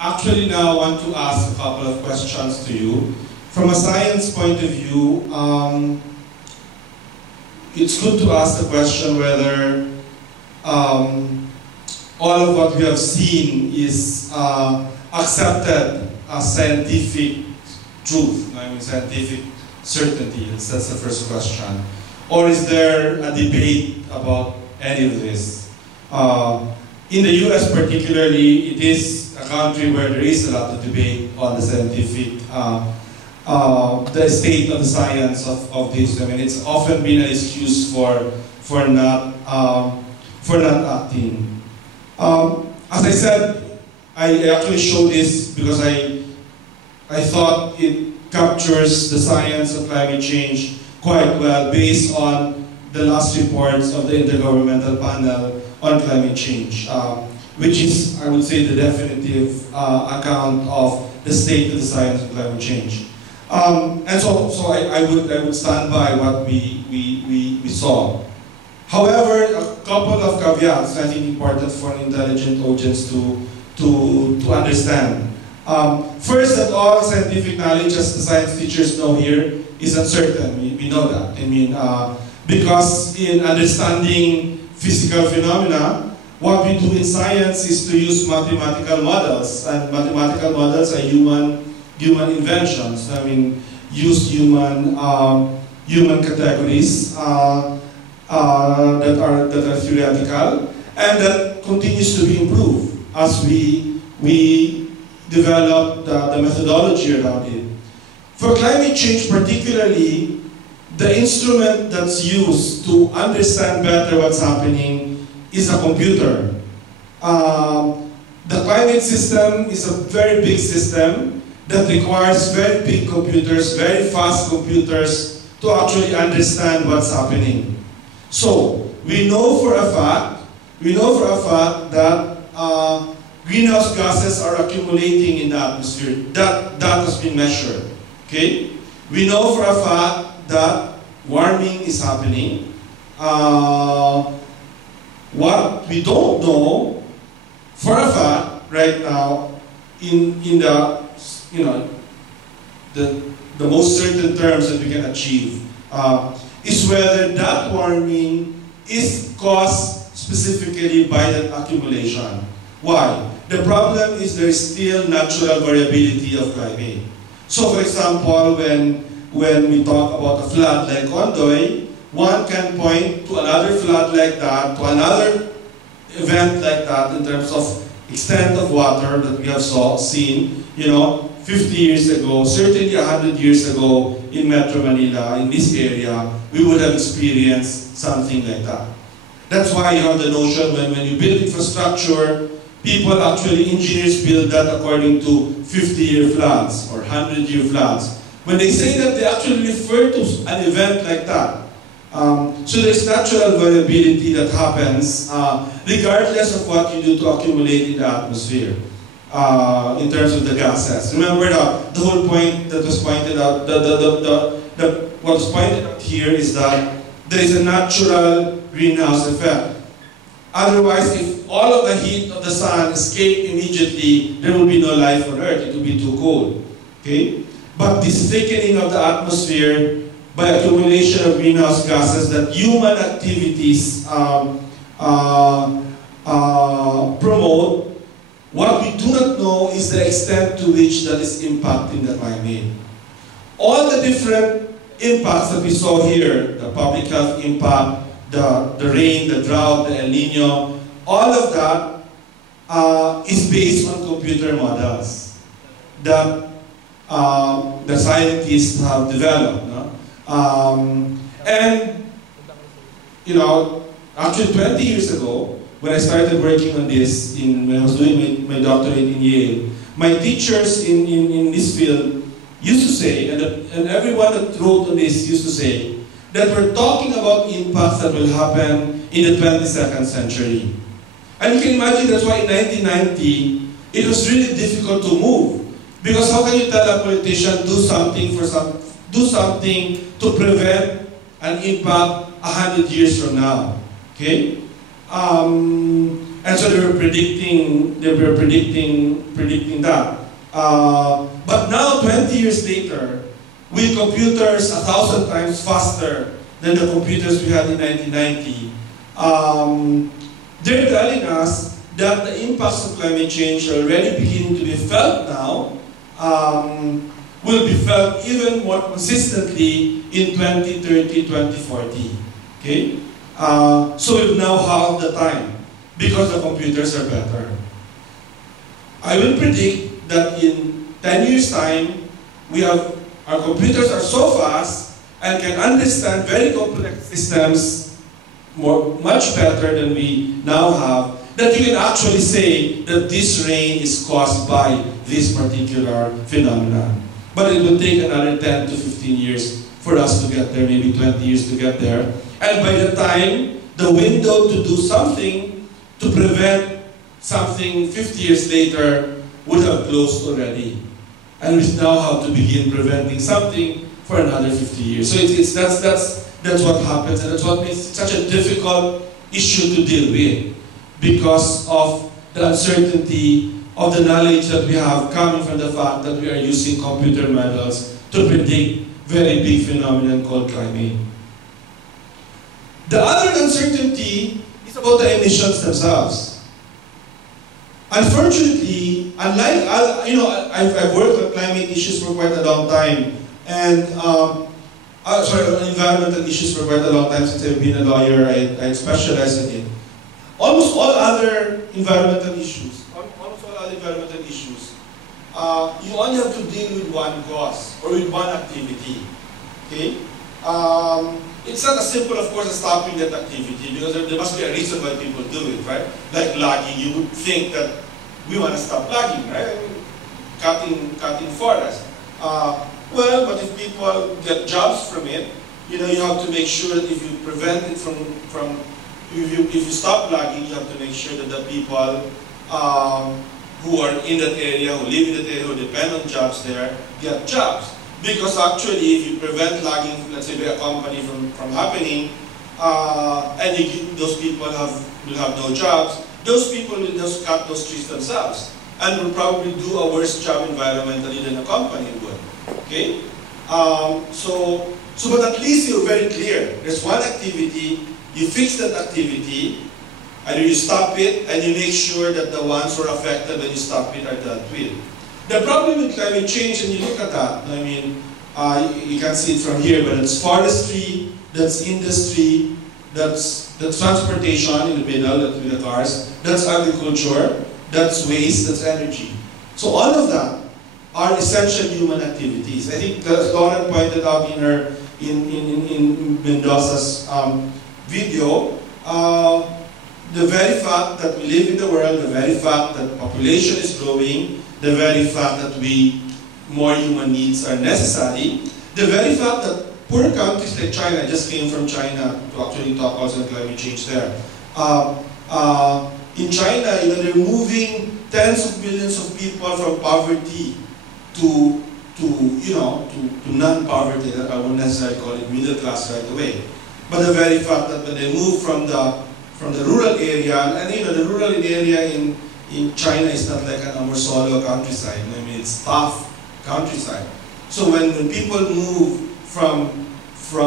Actually, now I want to ask a couple of questions to you. From a science point of view, it's good to ask the question whether all of what we have seen is accepted as scientific truth, I mean scientific certainty. That's the first question. Or is there a debate about any of this? In the US particularly, it is a country where there is a lot of debate on the scientific, the state of the science of this. I mean, it's often been an excuse for not acting. As I said, I actually showed this because I thought it captures the science of climate change quite well based on the last reports of the Intergovernmental Panel on Climate Change, which is, I would say, the definitive account of the state of the science of climate change. And so I would stand by what we saw. However, a couple of caveats I think important for an intelligent audience to understand. First, that all scientific knowledge, as the science teachers know here, is uncertain. We know that. I mean, because in understanding physical phenomena, what we do in science is to use mathematical models, and mathematical models are human inventions. I mean, use human categories that are theoretical, and that continues to be improved as we develop the methodology around it. For climate change particularly, the instrument that's used to understand better what's happening is a computer. The climate system is a very big system that requires very big computers, very fast computers to actually understand what's happening. So, we know for a fact that greenhouse gases are accumulating in the atmosphere. That has been measured. Okay? We know for a fact that warming is happening. What we don't know for a fact right now, in the most certain terms that we can achieve, is whether that warming is caused specifically by that accumulation. Why? The problem is there is still natural variability of climate. So, for example, when we talk about a flood like Ondoy, one can point to another flood like that, to another event like that in terms of extent of water that we have seen, 50 years ago, certainly 100 years ago in Metro Manila, in this area, we would have experienced something like that. That's why you have the notion when you build infrastructure, engineers build that according to 50-year floods or 100-year floods. When they say that, they actually refer to an event like that. So there's natural variability that happens regardless of what you do to accumulate in the atmosphere in terms of the gases. Remember the whole point that was pointed out, what was pointed out here is that there is a natural greenhouse effect. Otherwise, if all of the heat of the sun escaped immediately, there will be no life on Earth. It will be too cold. Okay? But this thickening of the atmosphere by accumulation of greenhouse gases that human activities promote, what we do not know is the extent to which that is impacting the climate. All the different impacts that we saw here, the public health impact, the rain, the drought, the El Nino, all of that is based on computer models that the scientists have developed. No? Actually 20 years ago, when I started working on this, when I was doing my doctorate in Yale, my teachers in this field used to say, and everyone that wrote on this used to say, that we're talking about impacts that will happen in the 22nd century. And you can imagine that's why in 1990, it was really difficult to move. Because how can you tell a politician do something to prevent an impact 100 years from now? Okay? And so they were predicting that. But now, 20 years later, with computers 1,000 times faster than the computers we had in 1990, they're telling us that the impacts of climate change are already beginning to be felt now, will be felt even more consistently in 2030, 2040. Okay? So we've now halved the time because the computers are better. I will predict that in 10 years' time, our computers are so fast and can understand very complex systems much better than we now have, that you can actually say that this rain is caused by this particular phenomenon. But it will take another 10 to 15 years for us to get there, maybe 20 years to get there. And by the time the window to do something to prevent something 50 years later would have closed already. And we now have to begin preventing something for another 50 years. So that's what happens, and that's what makes it such a difficult issue to deal with, because of the uncertainty of the knowledge that we have coming from the fact that we are using computer models to predict very big phenomenon called climate. The other uncertainty is about the emissions themselves. Unfortunately, unlike, I've worked on climate issues for quite a long time, and on environmental issues for quite a long time. Since I've been a lawyer, I specialize in it. Almost all other environmental issues, you only have to deal with one cause or with one activity. Okay? It's not as simple, of course, as stopping that activity, because there must be a reason why people do it, right? Like logging, you would think that we want to stop logging, right? I mean, cutting forests. Well, but if people get jobs from it, you have to make sure that if you prevent it if you stop logging, you have to make sure that the people who are in that area, who live in that area, who depend on jobs there, get jobs. Because actually, if you prevent logging, let's say by a company from happening, and those people will have no jobs, those people will just cut those trees themselves, and will probably do a worse job environmentally than a company would. Okay? But at least you're very clear. There's one activity, you fix that activity, either you stop it, and you make sure that the ones who are affected when you stop it are dealt with. The problem with climate change, and you look at that, I mean, you can see it from here, but it's forestry, that's industry, that's transportation in the middle, that's with the cars, that's agriculture, that's waste, that's energy. So all of that are essential human activities. I think, as Lauren pointed out in Mendoza's video, the very fact that we live in the world, the very fact that population is growing, the very fact that more human needs are necessary, the very fact that poor countries like China, I just came from China to actually talk also on climate change there. In China, they're moving tens of millions of people from poverty to non-poverty. I won't necessarily call it middle class right away. But the very fact that when they move from the rural area, and the rural area in China is not like an Amorsolo countryside. I mean, it's tough countryside. So when people move from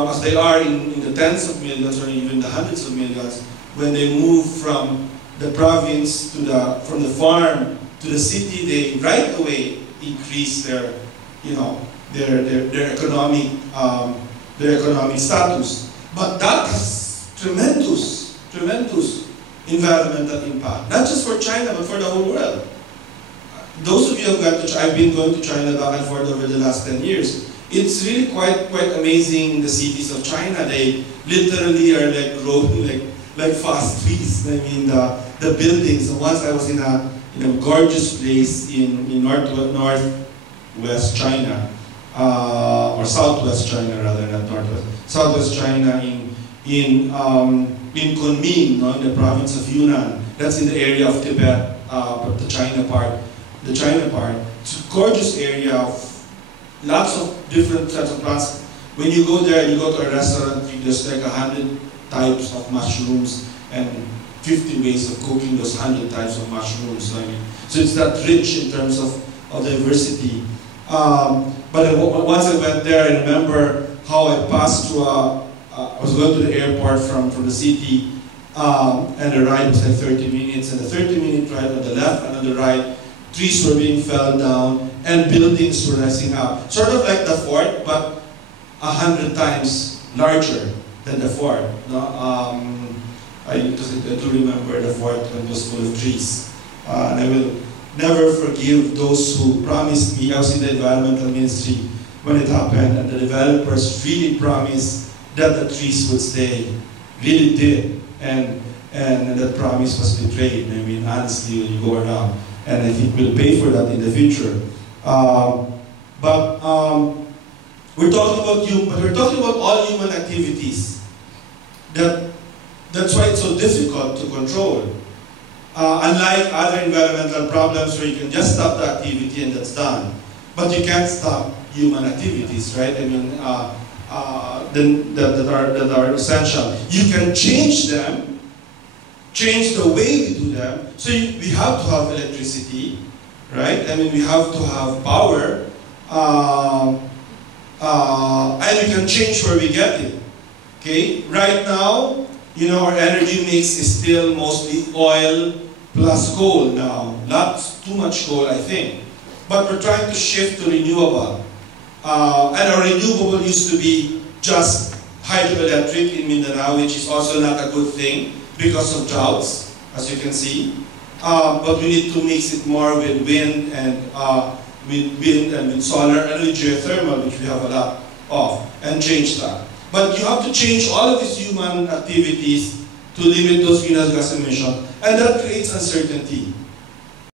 as they are in the tens of millions or even the hundreds of millions, when they move from the province from the farm to the city, they right away increase their economic status. But that has tremendous environmental impact, not just for China, but for the whole world. Those of you who have gone to China, I've been going to China back and forth over the last 10 years. It's really quite amazing, the cities of China. They literally are like growing like fast trees. I mean, the buildings. Once I was in a gorgeous place in northwest China, or southwest China rather, not northwest. Southwest China in Kunming, in the province of Yunnan. That's in the area of Tibet, but the China part. It's a gorgeous area of lots of different types of plants. When you go there, you go to a restaurant, there's like 100 types of mushrooms, and 50 ways of cooking those 100 types of mushrooms. I mean, so it's that rich in terms of diversity. But once I went there, I remember how I passed through I was going to the airport from the city, and the ride was like 30 minutes, and the 30-minute ride on the left and on the right, trees were being felled down, and buildings were rising up. Sort of like the fort, but 100 times larger than the fort. No? I do remember the fort when it was full of trees. And I will never forgive those who promised me. I was in the environmental ministry when it happened, and the developers really promised that the trees would stay. Really did. And that promise was betrayed. I mean, honestly, when you go around. And I think we'll pay for that in the future. We're talking about all human activities. That's why it's so difficult to control. Unlike other environmental problems where you can just stop the activity and that's done. But you can't stop human activities, right? I mean, that are essential. You can change them, change the way we do them. So we have to have electricity, right? I mean, we have to have power. And we can change where we get it. Okay? Right now, you know, our energy mix is still mostly oil plus coal now. Not too much coal, I think. But we're trying to shift to renewable. And our renewable used to be just hydroelectric in Mindanao, which is also not a good thing because of droughts, as you can see. But we need to mix it more with wind and with solar and with geothermal, which we have a lot of, and change that. But you have to change all of these human activities to limit those greenhouse gas emissions, and that creates uncertainty.